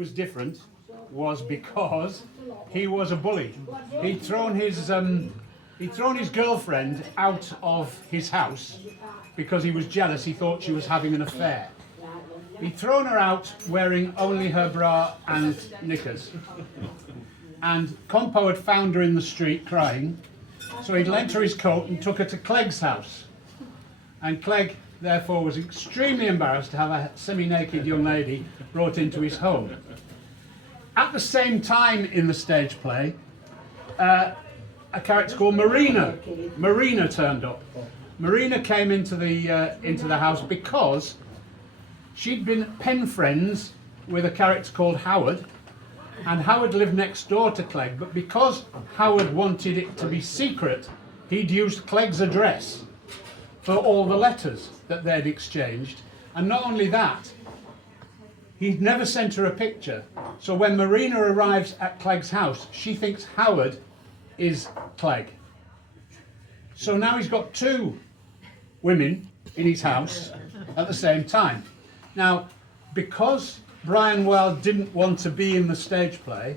was different was because he was a bully. He'd thrown his girlfriend out of his house because he was jealous. He thought she was having an affair. He'd thrown her out wearing only her bra and knickers. And Compo had found her in the street crying, so he'd lent her his coat and took her to Clegg's house. And Clegg, therefore, was extremely embarrassed to have a semi-naked young lady brought into his home. At the same time in the stage play, a character called Marina. Marina turned up. Marina came into the house because she'd been pen friends with a character called Howard, and Howard lived next door to Clegg, but because Howard wanted it to be secret, he'd used Clegg's address for all the letters that they'd exchanged. And not only that, he'd never sent her a picture. So when Marina arrives at Clegg's house, she thinks Howard is Clegg. So now he's got two women in his house at the same time. Now, because Brian Wilde didn't want to be in the stage play,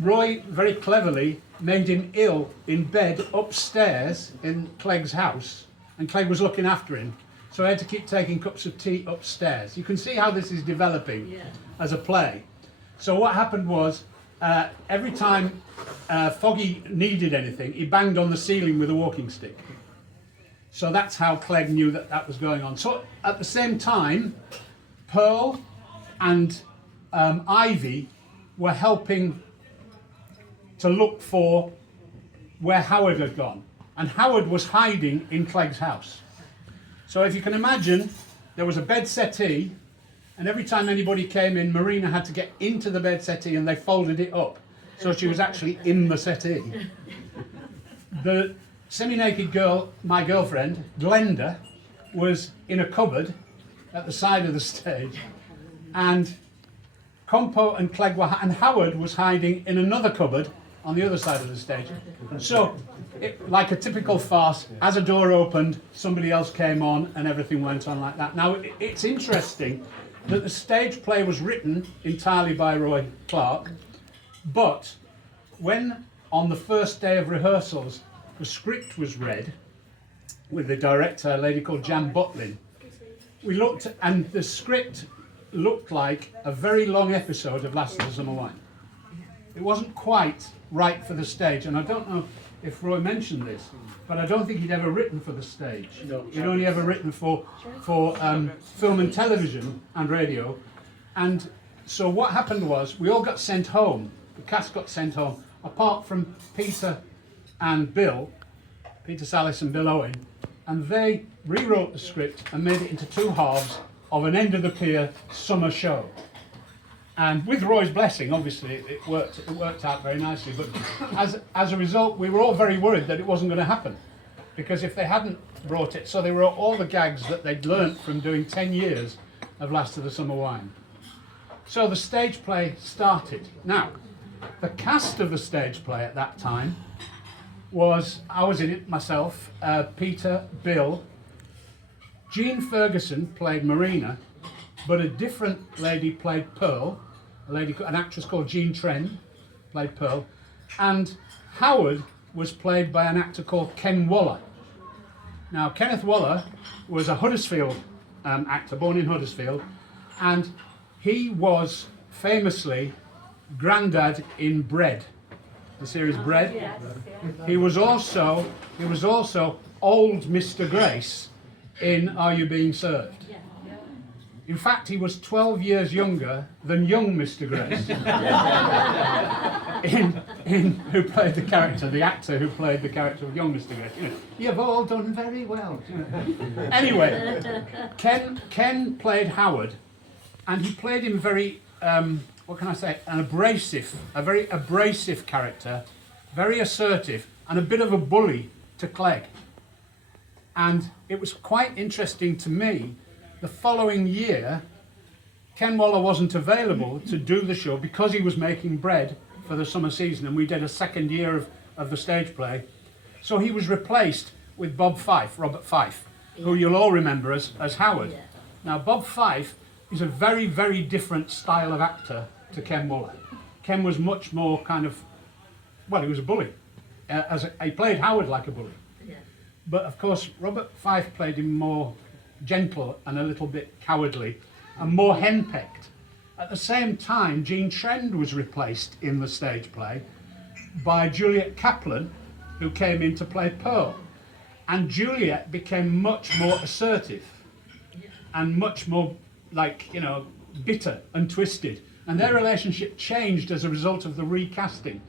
Roy very cleverly made him ill in bed upstairs in Clegg's house, and Clegg was looking after him. So I had to keep taking cups of tea upstairs. You can see how this is developing as a play. So what happened was, every time Foggy needed anything, he banged on the ceiling with a walking stick. So that's how Clegg knew that that was going on. So at the same time, Pearl and Ivy were helping to look for where Howard had gone. And Howard was hiding in Clegg's house. So if you can imagine, there was a bed settee, and every time anybody came in, Marina had to get into the bed settee and they folded it up. So she was actually in the settee. The semi-naked girl, my girlfriend, Glenda, was in a cupboard at the side of the stage, and Compo and Clegg were, and Howard was hiding in another cupboard on the other side of the stage. So, like a typical farce, as a door opened, somebody else came on, and everything went on like that. Now, it's interesting that the stage play was written entirely by Roy Clark, but when, on the first day of rehearsals, the script was read with the director, a lady called Jan Butlin, we looked, and the script looked like a very long episode of Last of the Summer Wine. It wasn't quite right for the stage, and I don't know if Roy mentioned this, but I don't think he'd ever written for the stage. He'd only ever written for film and television and radio. And so what happened was, we all got sent home. The cast got sent home, apart from Peter and Bill, Peter Sallis and Bill Owen, and they rewrote the script and made it into two halves of an end of the pier summer show. And with Roy's blessing, obviously, it worked out very nicely. But as a result, we were all very worried that it wasn't going to happen, because if they hadn't brought it, so they wrote all the gags that they'd learnt from doing 10 years of Last of the Summer Wine. So the stage play started. Now, the cast of the stage play at that time was, I was in it myself, Peter, Bill, Jean Ferguson played Marina, but a different lady played Pearl, an actress called Jean Trend played Pearl, and Howard was played by an actor called Ken Waller. Now, Kenneth Waller was a Huddersfield actor, born in Huddersfield, and he was famously Grandad in Bread, the series Bread. Yes. He was also old Mr. Grace in Are You Being Served? In fact, he was 12 years younger than young Mr. Grace, who played the character, the actor who played the character of young Mr. Grace. You know, you've all done very well. You know. Anyway, Ken played Howard, and he played him very, what can I say, a very abrasive character, very assertive, and a bit of a bully to Clegg. And it was quite interesting to me. The following year, Ken Waller wasn't available to do the show because he was making Bread for the summer season, and we did a second year of the stage play. So he was replaced with Bob Fife, Robert Fife, who you'll all remember as Howard. Yeah. Now, Bob Fife is a very, very different style of actor to Ken Waller. Ken was much more kind of, well, he was a bully. He played Howard like a bully. Yeah. But of course, Robert Fyfe played him more gentle and a little bit cowardly and more henpecked. At the same time, Jean Trend was replaced in the stage play by Juliet Kaplan, who came in to play Pearl. And Juliet became much more assertive and much more, like, you know, bitter and twisted. And their relationship changed as a result of the recasting.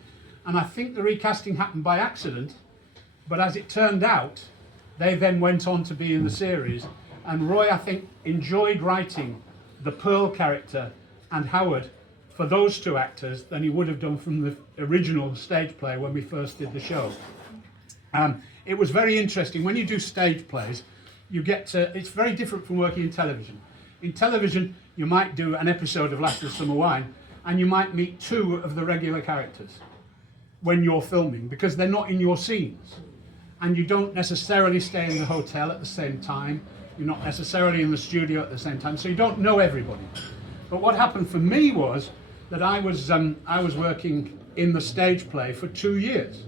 And I think the recasting happened by accident, but as it turned out, they then went on to be in the series. And Roy, I think, enjoyed writing the Pearl character and Howard for those two actors than he would have done from the original stage play when we first did the show. It was very interesting. When you do stage plays, you get to, it's very different from working in television. In television, you might do an episode of Last of Summer Wine, and you might meet two of the regular characters when you're filming, because they're not in your scenes. And you don't necessarily stay in the hotel at the same time. You're not necessarily in the studio at the same time, so you don't know everybody. But what happened for me was that I was working in the stage play for 2 years.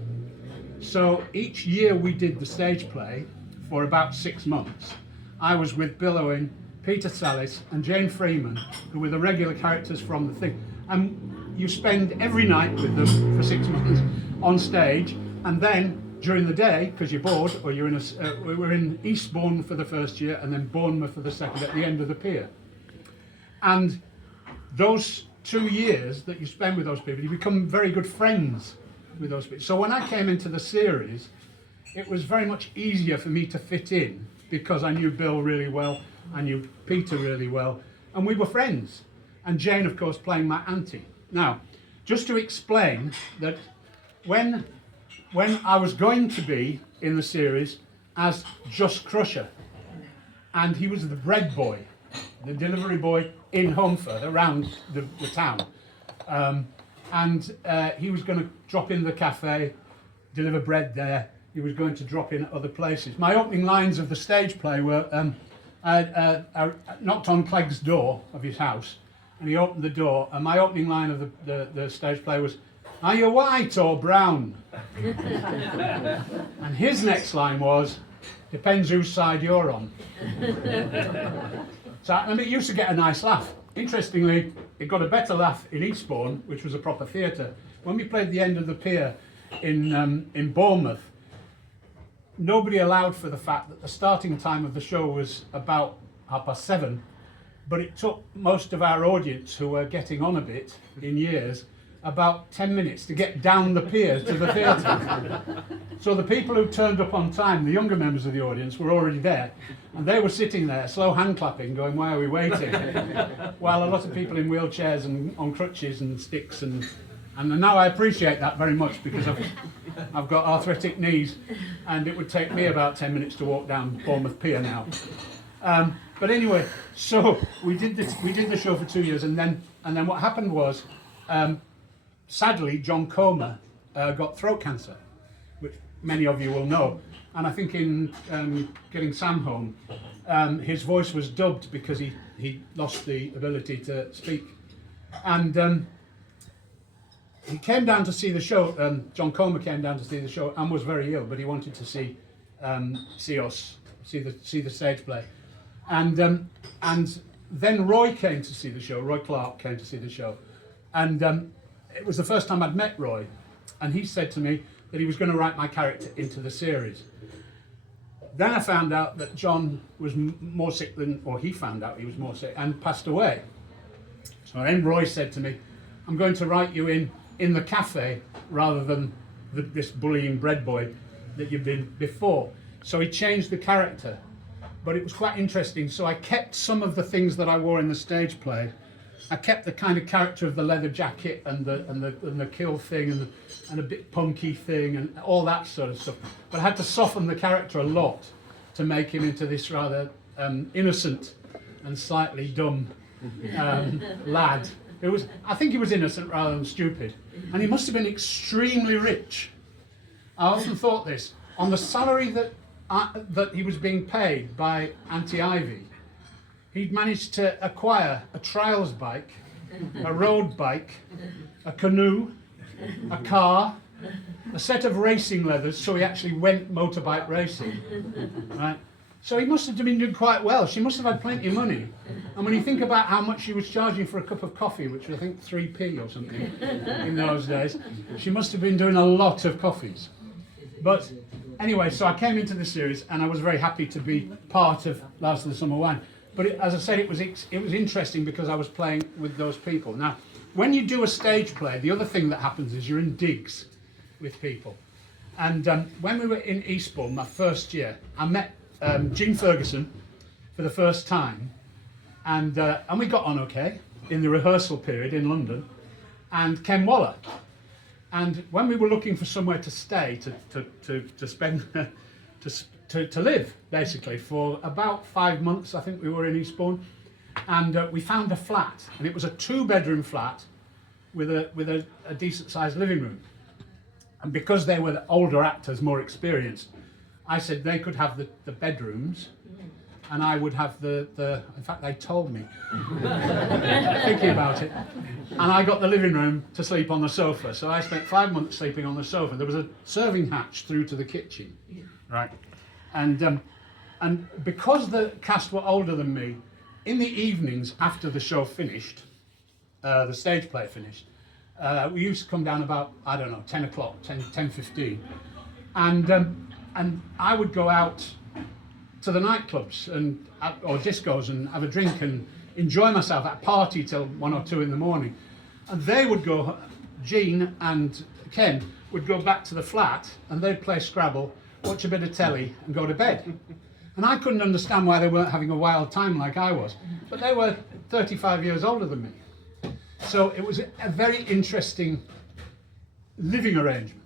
So each year we did the stage play for about 6 months. I was with Bill Owen, Peter Sallis and Jane Freeman, who were the regular characters from the thing. And you spend every night with them for 6 months on stage, and then during the day, because you're bored, or you're in we were in Eastbourne for the first year and then Bournemouth for the second at the end of the pier. And those 2 years that you spend with those people, you become very good friends with those people. So when I came into the series, it was very much easier for me to fit in because I knew Bill really well, I knew Peter really well, and we were friends. And Jane, of course, playing my auntie. Now, just to explain that when I was going to be in the series as Just Crusher, and he was the bread boy, the delivery boy in Holmford, around the town. He was going to drop in the cafe, deliver bread there. He was going to drop in at other places. My opening lines of the stage play were, I knocked on Clegg's door of his house, and he opened the door, and my opening line of the stage play was, "Are you white or brown?" And his next line was, "Depends whose side you're on." So I mean, it used to get a nice laugh. Interestingly, it got a better laugh in Eastbourne, which was a proper theatre. When we played the end of the pier in Bournemouth, nobody allowed for the fact that the starting time of the show was about 7:30, but it took most of our audience, who were getting on a bit in years, about 10 minutes to get down the pier to the theatre. So the people who turned up on time, the younger members of the audience, were already there, and they were sitting there, slow hand clapping, going, "Why are we waiting?" While a lot of people in wheelchairs and on crutches and sticks, and now I appreciate that very much, because I've got arthritic knees, and it would take me about 10 minutes to walk down Bournemouth Pier now. But anyway, so we did the show for 2 years, and then what happened was, sadly, John Comer got throat cancer, which many of you will know. And I think in Getting Sam Home, his voice was dubbed because he lost the ability to speak. And he came down to see the show. John Comer came down to see the show and was very ill, but he wanted to see the stage play. And then Roy came to see the show. Roy Clark came to see the show, and it was the first time I'd met Roy, and he said to me that he was going to write my character into the series. Then I found out that John was more sick than, or he found out he was more sick and passed away. So then Roy said to me, "I'm going to write you in the cafe rather than this bullying bread boy that you've been before." So he changed the character, but it was quite interesting. So I kept some of the things that I wore in the stage play. I kept the kind of character of the leather jacket and the kill thing and a bit punky thing and all that sort of stuff. But I had to soften the character a lot to make him into this rather innocent and slightly dumb lad. I think he was innocent rather than stupid, and he must have been extremely rich. I often thought this, on the salary that he was being paid by Auntie Ivy, he'd managed to acquire a trials bike, a road bike, a canoe, a car, a set of racing leathers, so he actually went motorbike racing, right? So he must have been doing quite well. She must have had plenty of money. And when you think about how much she was charging for a cup of coffee, which was I think 3p or something in those days, she must have been doing a lot of coffees. But anyway, so I came into the series and I was very happy to be part of Last of the Summer Wine. But as I said, it was interesting because I was playing with those people. Now, when you do a stage play, the other thing that happens is you're in digs with people. And when we were in Eastbourne, my first year, I met Gene Ferguson for the first time, and we got on okay in the rehearsal period in London, and Ken Waller. And when we were looking for somewhere to stay, to spend, to live, basically, for about 5 months, I think we were in Eastbourne, and we found a flat, and it was a 2-bedroom flat with a decent-sized living room. And because they were older actors, more experienced, I said they could have the bedrooms, and I would have the in fact, they told me, thinking about it, and I got the living room to sleep on the sofa. So I spent 5 months sleeping on the sofa. There was a serving hatch through to the kitchen, right? And because the cast were older than me, in the evenings after the show finished, the stage play finished, we used to come down about, I don't know, 10 o'clock, 10:15, and I would go out to the nightclubs or discos and have a drink and enjoy myself at a party till 1 or 2 in the morning. And they would go, Gene and Ken would go back to the flat and they'd play Scrabble, watch a bit of telly and go to bed. And I couldn't understand why they weren't having a wild time like I was. But they were 35 years older than me. So it was a very interesting living arrangement.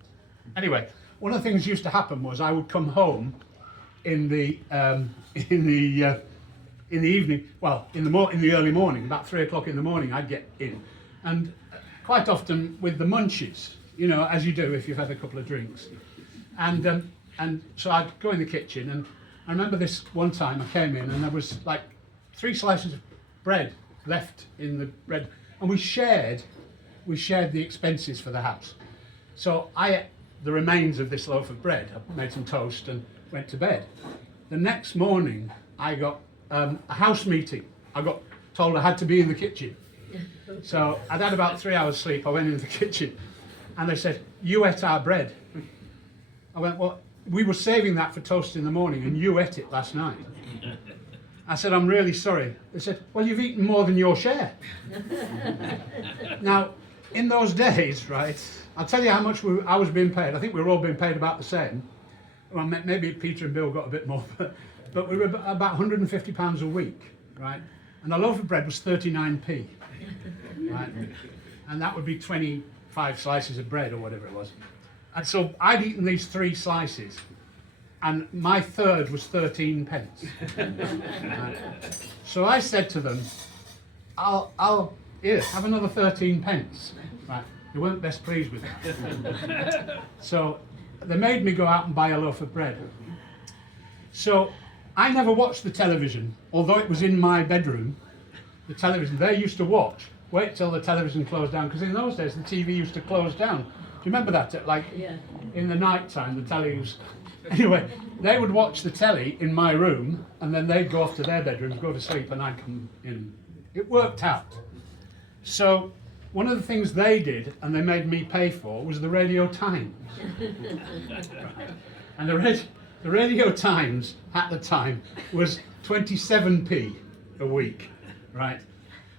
Anyway, one of the things used to happen was I would come home in the evening, well, in the early morning, about 3 o'clock in the morning, I'd get in, and quite often with the munchies, you know, as you do if you've had a couple of drinks, and so I'd go in the kitchen, and I remember this one time I came in and there was like 3 slices of bread left in the bread, and we shared the expenses for the house. So I ate the remains of this loaf of bread. I made some toast and went to bed. The next morning, I got a house meeting. I got told I had to be in the kitchen. So I'd had about 3 hours sleep. I went into the kitchen and they said, "You ate our bread." I went, "Well, we were saving that for toast in the morning and you ate it last night." I said, "I'm really sorry." They said, "Well, you've eaten more than your share." Now, in those days, right, I'll tell you how much I was being paid. I think we were all being paid about the same. Well, maybe Peter and Bill got a bit more, but we were about £150 a week, right? And a loaf of bread was 39p, right? And that would be 25 slices of bread or whatever it was. And so I'd eaten these 3 slices, and my third was 13 pence. Right? So I said to them, I'll here, have another 13 pence. Right? They weren't best pleased with that. So they made me go out and buy a loaf of bread. So I never watched the television, although it was in my bedroom. The television they used to watch. Wait till the television closed down, because in those days the TV used to close down. Do you remember that? In the night time, the telly was. Anyway, they would watch the telly in my room, and then they'd go off to their bedrooms, go to sleep, and I'd come in. It worked out. So one of the things they did, and they made me pay for, was the Radio Times. And the Radio Times at the time was 27p a week, right?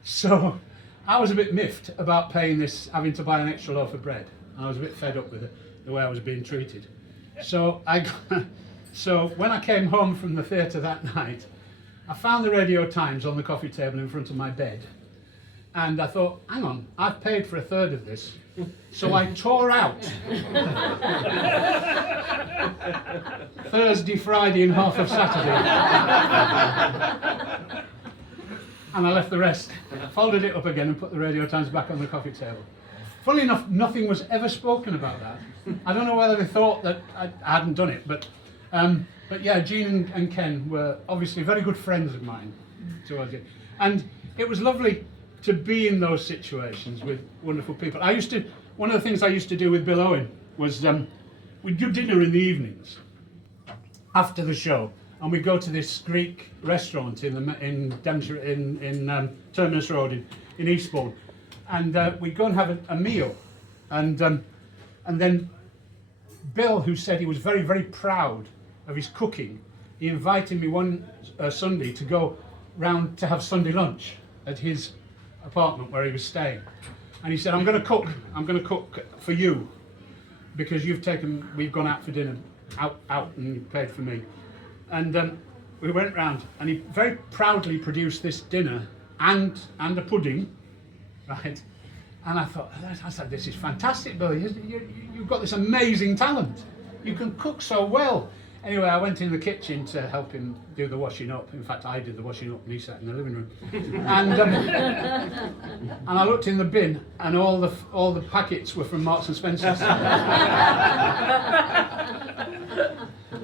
So I was a bit miffed about paying this, having to buy an extra loaf of bread. I was a bit fed up with it, the way I was being treated. So when I came home from the theatre that night, I found the Radio Times on the coffee table in front of my bed. And I thought, hang on, I've paid for a third of this. So I tore out Thursday, Friday, and half of Saturday. And I left the rest. Folded it up again and put the Radio Times back on the coffee table. Funnily enough, nothing was ever spoken about that. I don't know whether they thought that I hadn't done it, but yeah, Gene and Ken were obviously very good friends of mine. towards it. And it was lovely to be in those situations with wonderful people. One of the things I used to do with Bill Owen was we'd do dinner in the evenings after the show, and we'd go to this Greek restaurant in Terminus Road in Eastbourne, and we'd go and have a meal, and then Bill, who said he was very, very proud of his cooking, he invited me one Sunday to go round to have Sunday lunch at his apartment where he was staying. And he said, I'm going to cook for you, because we've gone out for dinner, out and you paid for me. And we went round, and he very proudly produced this dinner and a pudding, right? And I said, this is fantastic, Bill. You've got this amazing talent. You can cook so well. Anyway, I went in the kitchen to help him do the washing up. In fact, I did the washing up and he sat in the living room. And I looked in the bin, and all the packets were from Marks and Spencer's.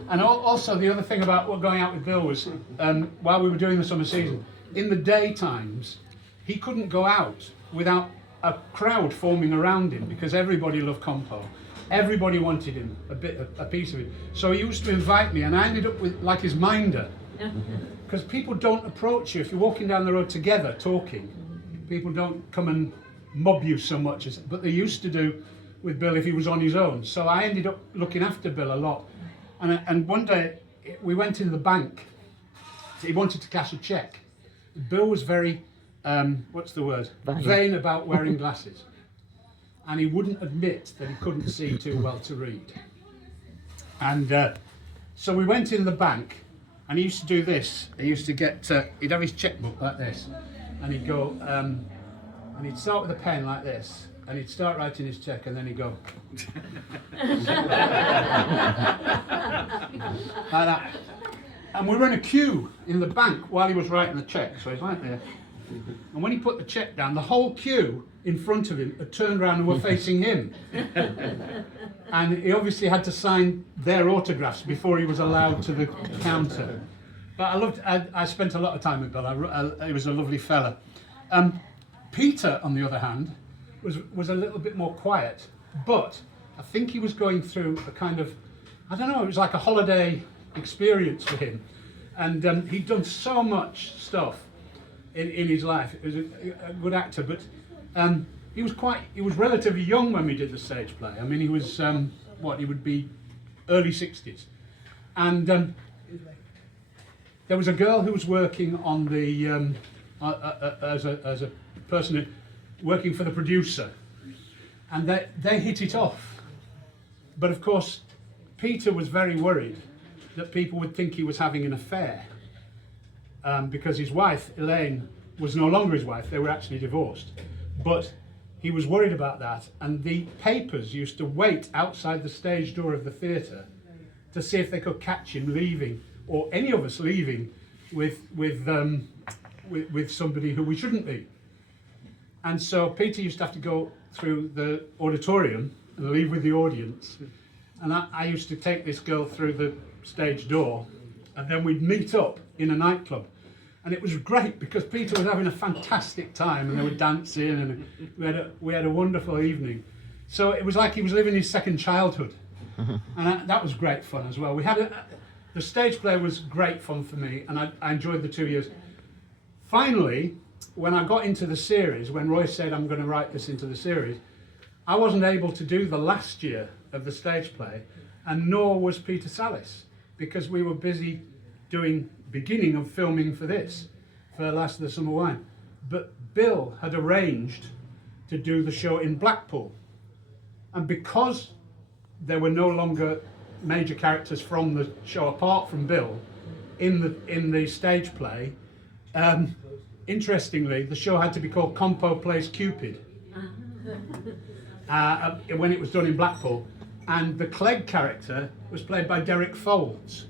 And also the other thing about going out with Bill was, while we were doing the summer season, in the daytimes, he couldn't go out without a crowd forming around him, because everybody loved Compo. Everybody wanted him, a piece of it. So he used to invite me, and I ended up with like his minder. Because people don't approach you if you're walking down the road together talking. People don't come and mob you so much, but they used to do with Bill if he was on his own. So I ended up looking after Bill a lot. And one day we went in the bank. He wanted to cash a cheque. Bill was very, vain about wearing glasses. And he wouldn't admit that he couldn't see too well to read. And so we went in the bank, and he used to do this. He used to he'd have his checkbook like this, and he'd go, and he'd start with a pen like this, and he'd start writing his cheque, and then he'd go like that. And we were in a queue in the bank while he was writing the cheque, so he's like there. And when he put the cheque down, the whole queue in front of him had turned around and were facing him. And he obviously had to sign their autographs before he was allowed to the counter. But I spent a lot of time with Bill. He was a lovely fella. Peter, on the other hand, was a little bit more quiet, but I think he was going through a kind of, I don't know, it was like a holiday experience for him. And he'd done so much stuff in his life. He was a good actor, but he was relatively young when we did the stage play. I mean, he was he would be early 60s, and there was a girl who was working on the as a person working for the producer, and they hit it off. But of course, Peter was very worried that people would think he was having an affair. Because his wife, Elaine, was no longer his wife. They were actually divorced. But he was worried about that, and the papers used to wait outside the stage door of the theatre to see if they could catch him leaving, or any of us leaving, with somebody who we shouldn't be. And so Peter used to have to go through the auditorium and leave with the audience. And I used to take this girl through the stage door, and then we'd meet up in a nightclub. And it was great because Peter was having a fantastic time, and they were dancing, and we had a wonderful evening. So it was like he was living his second childhood. And that was great fun as well. The stage play was great fun for me, and I enjoyed the 2 years. Finally, when I got into the series, when Roy said I'm going to write this into the series, I wasn't able to do the last year of the stage play, and nor was Peter Sallis, because we were busy doing beginning of filming for this, for Last of the Summer Wine. But Bill had arranged to do the show in Blackpool, and because there were no longer major characters from the show apart from Bill in the stage play, interestingly, the show had to be called Compo Plays Cupid when it was done in Blackpool, and the Clegg character was played by Derek Folds.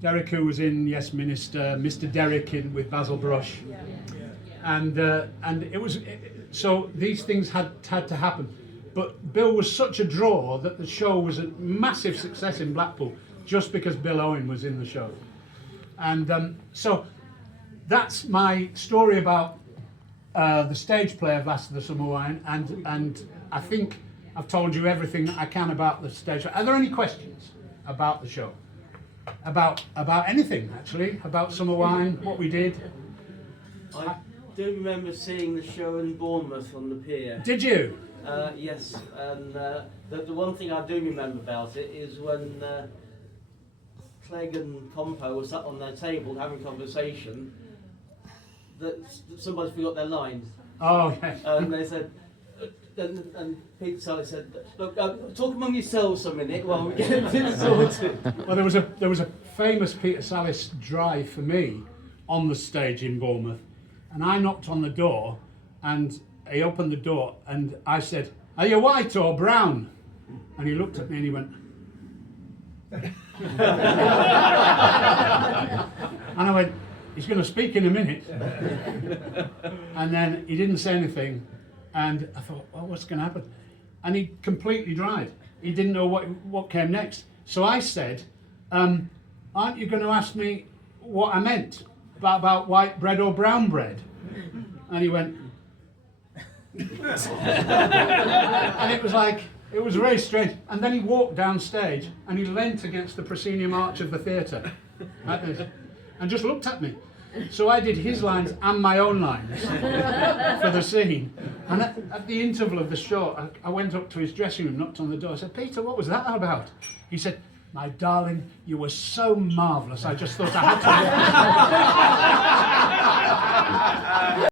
Derek, who was in Yes Minister, Mr. Derek with Basil Brush, and it was so these things had to happen. But Bill was such a draw that the show was a massive success in Blackpool just because Bill Owen was in the show, and so that's my story about the stage play of Last of the Summer Wine, and I think I've told you everything I can about the stage. Are there any questions about the show? About anything, actually? About Summer Wine, what we did? I do remember seeing the show in Bournemouth on the pier. Did you? Yes, and the one thing I do remember about it is when Clegg and Compo were sat on their table having a conversation, that somebody forgot their lines. Oh, yes. And they said, and Peter Sally said, look, talk among yourselves a minute while we get this sorted. Well, there was a famous Peter Sallis drive for me on the stage in Bournemouth, and I knocked on the door, and he opened the door, and I said, "Are you white or brown?" And he looked at me and he went, and I went, "He's going to speak in a minute." And then he didn't say anything, and I thought, well, what's going to happen? And he completely dried. He didn't know what came next. So I said, aren't you going to ask me what I meant about white bread or brown bread? And he went, and it was like, it was very strange. And then he walked downstage and he leant against the proscenium arch of the theatre like this, and just looked at me. So I did his lines and my own lines for the scene. And at the interval of the show, I went up to his dressing room, knocked on the door. I said, "Peter, what was that about?" He said, "My darling, you were so marvellous. I just thought I had to."